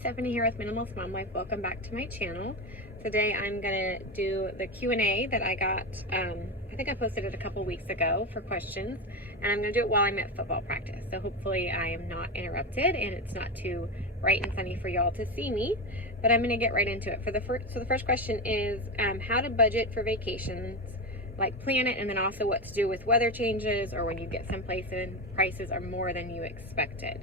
Stephanie here with Minimalist Mom Life. Welcome back to my channel. Today I'm going to do the Q&A that I got, I think I posted it a couple weeks ago for questions, and I'm going to do it while I'm at football practice. So hopefully I am not interrupted and it's not too bright and sunny for y'all to see me, but I'm going to get right into it. So the first question is how to budget for vacations, like plan it, and then also what to do with weather changes or when you get someplace and prices are more than you expected.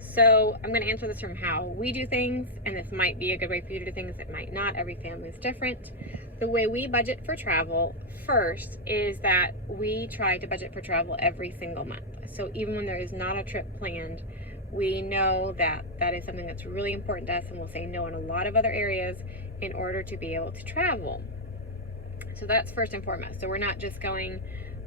So I'm going to answer this from how we do things, and this might be a good way for you to do things. It might not. Every family is different. The way we budget for travel first is that we try to budget for travel every single month. So even when there is not a trip planned, we know that that is something that's really important to us, and we'll say no in a lot of other areas in order to be able to travel. So that's first and foremost. So we're not just going,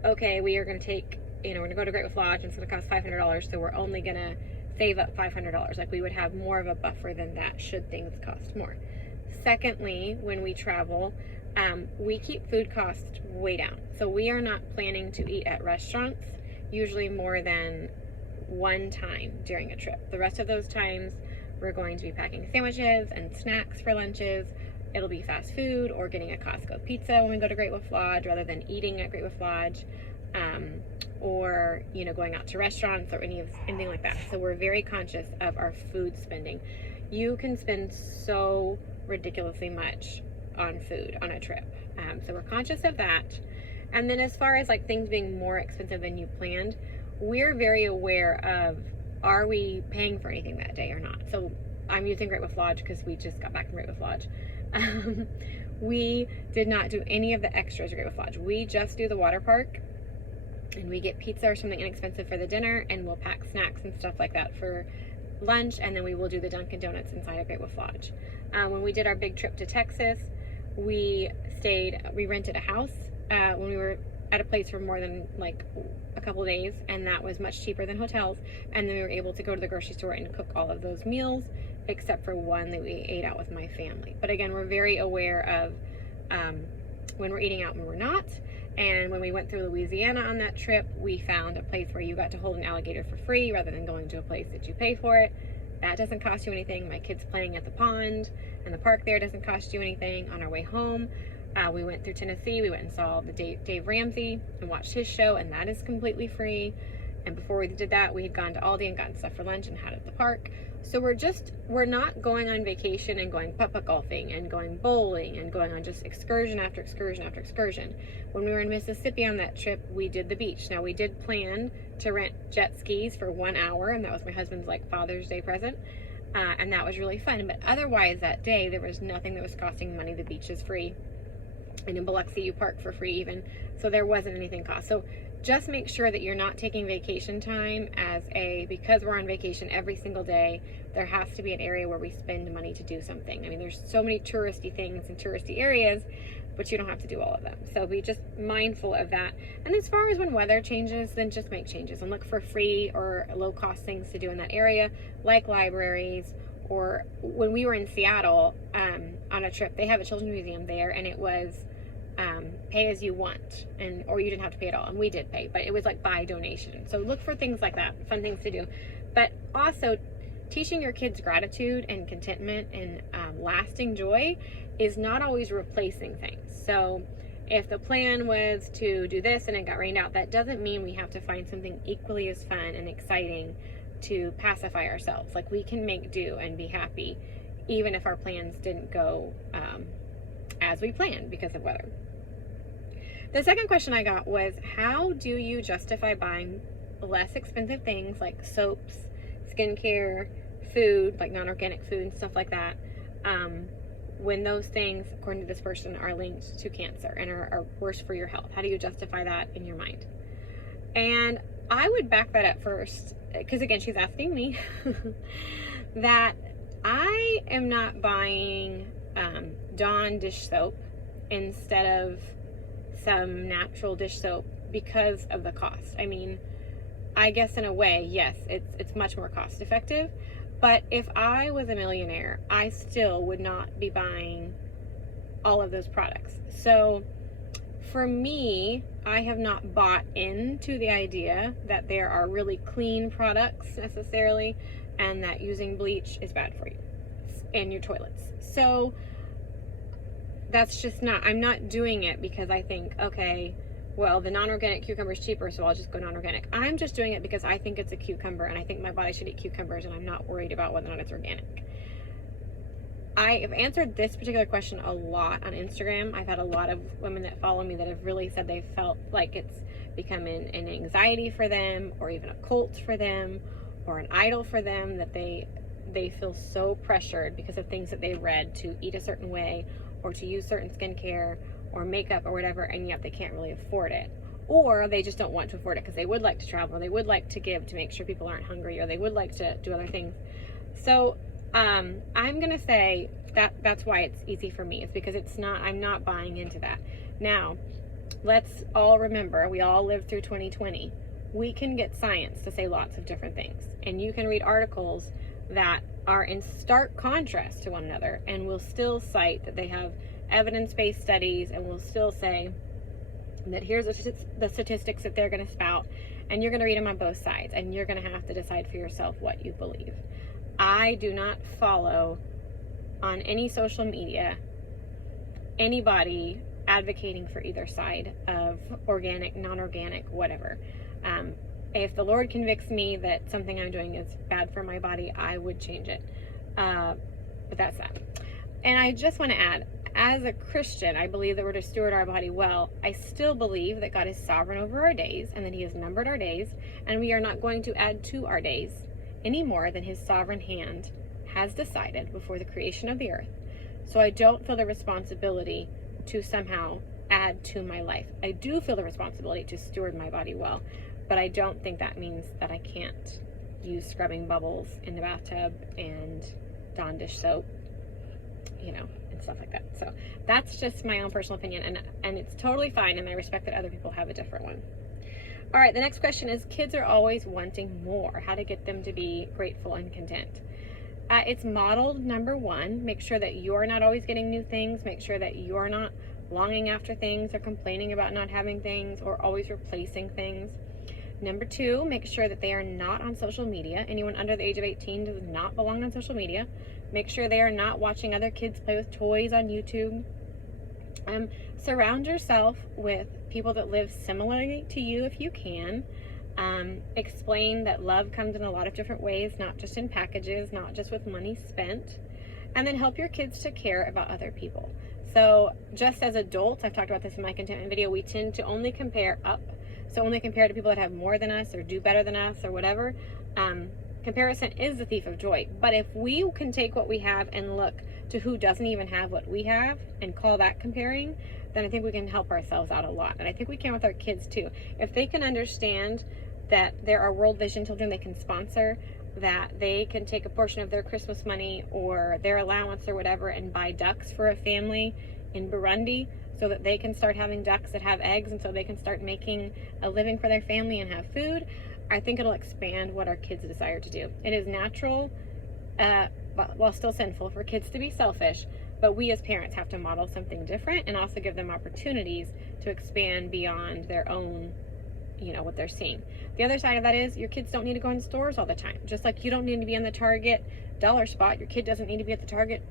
okay, we are going to take, we're going to go to Great Wolf Lodge and it's going to cost $500, so we're only going to save up $500. Like, we would have more of a buffer than that should things cost more. Secondly, when we travel, we keep food costs way down. So we are not planning to eat at restaurants usually more than one time during a trip. The rest of those times we're going to be packing sandwiches and snacks for lunches. It'll be fast food or getting a Costco pizza when we go to Great Wolf Lodge rather than eating at Great Wolf Lodge. Or going out to restaurants or anything like that. So we're very conscious of our food spending. You can spend so ridiculously much on food on a trip. So we're conscious of that. And then as far as like things being more expensive than you planned, we're very aware of, are we paying for anything that day or not? So I'm using Great Wolf Lodge because we just got back from Great Wolf Lodge. We did not do any of the extras at Great Wolf Lodge. We just do the water park, and we get pizza or something inexpensive for the dinner, and we'll pack snacks and stuff like that for lunch, and then we will do the Dunkin' Donuts inside of Great Wolf Lodge. When we did our big trip to Texas, we rented a house when we were at a place for more than like a couple days, and that was much cheaper than hotels, and then we were able to go to the grocery store and cook all of those meals, except for one that we ate out with my family. But again, we're very aware of when we're eating out and when we're not. And when we went through Louisiana on that trip, we found a place where you got to hold an alligator for free rather than going to a place that you pay for it. That doesn't cost you anything. My kids playing at the pond and the park there doesn't cost you anything. On our way home, we went through Tennessee. We went and saw the Dave Ramsey and watched his show, and that is completely free. And before we did that, we had gone to Aldi and gotten stuff for lunch and had it at the park. So we're not going on vacation and going putt-putt golfing and going bowling and going on just excursion after excursion after excursion. When we were in Mississippi on that trip, we did the beach. Now, we did plan to rent jet skis for 1 hour, and that was my husband's like Father's Day present. And that was really fun. But otherwise that day, there was nothing that was costing money. The beach is free. And in Biloxi, you park for free even. So there wasn't anything cost. So just make sure that you're not taking vacation time because we're on vacation every single day, there has to be an area where we spend money to do something. I mean, there's so many touristy things in touristy areas, but you don't have to do all of them. So be just mindful of that. And as far as when weather changes, then just make changes and look for free or low cost things to do in that area, like libraries. Or when we were in Seattle on a trip, they have a children's museum there, and it was pay as you want, or you didn't have to pay at all, and we did pay, but it was like by donation. So look for things like that, fun things to do. But also, teaching your kids gratitude and contentment and lasting joy is not always replacing things. So if the plan was to do this and it got rained out, that doesn't mean we have to find something equally as fun and exciting to pacify ourselves. Like, we can make do and be happy even if our plans didn't go as we planned because of weather. The second question I got was, how do you justify buying less expensive things like soaps, skincare, food, like non-organic food and stuff like that, when those things, according to this person, are linked to cancer and are worse for your health? How do you justify that in your mind? And I would back that up first, because again, she's asking me that I am not buying Dawn dish soap instead of some natural dish soap because of the cost. I mean, I guess in a way, yes, it's much more cost effective, but if I was a millionaire, I still would not be buying all of those products. So for me, I have not bought into the idea that there are really clean products necessarily and that using bleach is bad for you and your toilets. So that's just not, I'm not doing it because I think, okay, well, the non-organic cucumber is cheaper, so I'll just go non-organic. I'm just doing it because I think it's a cucumber and I think my body should eat cucumbers, and I'm not worried about whether or not it's organic. I have answered this particular question a lot on Instagram. I've had a lot of women that follow me that have really said they felt like it's become an anxiety for them, or even a cult for them, or an idol for them, that they feel so pressured because of things that they read to eat a certain way, or to use certain skincare or makeup or whatever, and yet they can't really afford it. Or they just don't want to afford it because they would like to travel, or they would like to give to make sure people aren't hungry, or they would like to do other things. So I'm gonna say that's why it's easy for me. It's because I'm not buying into that. Now, let's all remember, we all lived through 2020. We can get science to say lots of different things, and you can read articles that are in stark contrast to one another, and will still cite that they have evidence-based studies, and will still say that here's the statistics that they're going to spout, and you're going to read them on both sides, and you're going to have to decide for yourself what you believe. I do not follow on any social media anybody advocating for either side of organic, non-organic, whatever. If the Lord convicts me that something I'm doing is bad for my body, I would change it. But that's that. And I just want to add, as a Christian, I believe that we're to steward our body well. I still believe that God is sovereign over our days, and that He has numbered our days, and we are not going to add to our days any more than His sovereign hand has decided before the creation of the earth. So I don't feel the responsibility to somehow add to my life. I do feel the responsibility to steward my body well, but I don't think that means that I can't use scrubbing bubbles in the bathtub and Dawn dish soap, and stuff like that. So that's just my own personal opinion, and it's totally fine, and I respect that other people have a different one. All right, the next question is, kids are always wanting more. How to get them to be grateful and content. It's modeled, number one, make sure that you're not always getting new things. Make sure that you're not longing after things or complaining about not having things or always replacing things. Number two, make sure that they are not on social media. Anyone under the age of 18 does not belong on social media. Make sure they are not watching other kids play with toys on YouTube. Surround yourself with people that live similarly to you if you can. Explain that love comes in a lot of different ways, not just in packages, not just with money spent. And then help your kids to care about other people. So just as adults, I've talked about this in my contentment video, we tend to only compare up. So only compare to people that have more than us or do better than us or whatever. Comparison is the thief of joy. But if we can take what we have and look to who doesn't even have what we have and call that comparing, then I think we can help ourselves out a lot. And I think we can with our kids too. If they can understand that there are World Vision children they can sponsor, that they can take a portion of their Christmas money or their allowance or whatever and buy ducks for a family in Burundi so that they can start having ducks that have eggs, and so they can start making a living for their family and have food, I think it'll expand what our kids desire to do. It is natural, while still sinful, for kids to be selfish, but we as parents have to model something different and also give them opportunities to expand beyond their own, what they're seeing. The other side of that is your kids don't need to go in stores all the time. Just like you don't need to be in the Target dollar spot, your kid doesn't need to be at the Target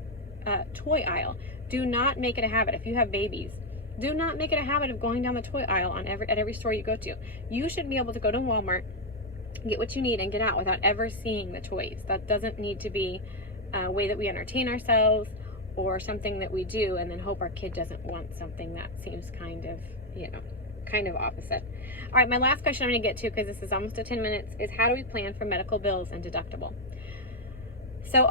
toy aisle. Do not make it a habit. If you have babies, do not make it a habit of going down the toy aisle at every store you go to. You should be able to go to Walmart, get what you need, and get out without ever seeing the toys. That doesn't need to be a way that we entertain ourselves or something that we do and then hope our kid doesn't want something that seems kind of opposite. All right, my last question I'm going to get to, because this is almost to 10 minutes, is how do we plan for medical bills and deductible? So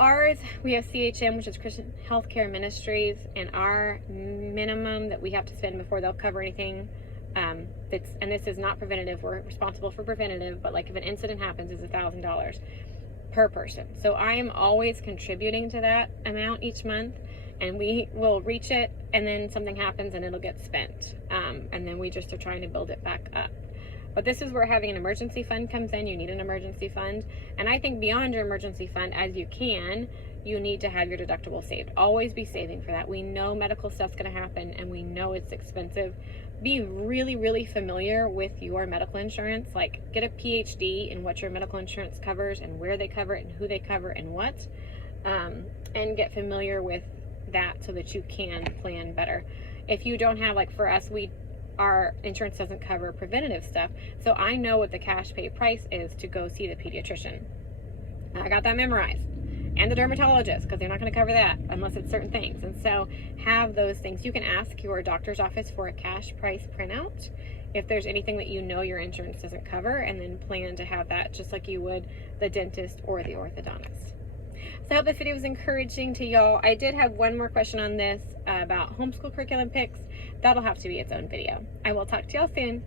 we have CHM, which is Christian Healthcare Ministries, and our minimum that we have to spend before they'll cover anything, and this is not preventative, we're responsible for preventative, but like if an incident happens, is $1,000 per person. So I am always contributing to that amount each month, and we will reach it, and then something happens and it'll get spent, and then we just are trying to build it back up. But this is where having an emergency fund comes in. You need an emergency fund, and I think beyond your emergency fund, as you can, you need to have your deductible saved. Always be saving for that. We know medical stuff's going to happen and we know it's expensive. Be really, really familiar with your medical insurance. Like, get a PhD in what your medical insurance covers and where they cover it and who they cover and what. And get familiar with that so that you can plan better. If you don't have, like for us, our insurance doesn't cover preventative stuff, so I know what the cash pay price is to go see the pediatrician. I got that memorized. And the dermatologist, because they're not going to cover that unless it's certain things. And so have those things. You can ask your doctor's office for a cash price printout if there's anything that you know your insurance doesn't cover, and then plan to have that just like you would the dentist or the orthodontist. So I hope this video was encouraging to y'all. I did have one more question on this about homeschool curriculum picks. That'll have to be its own video. I will talk to y'all soon.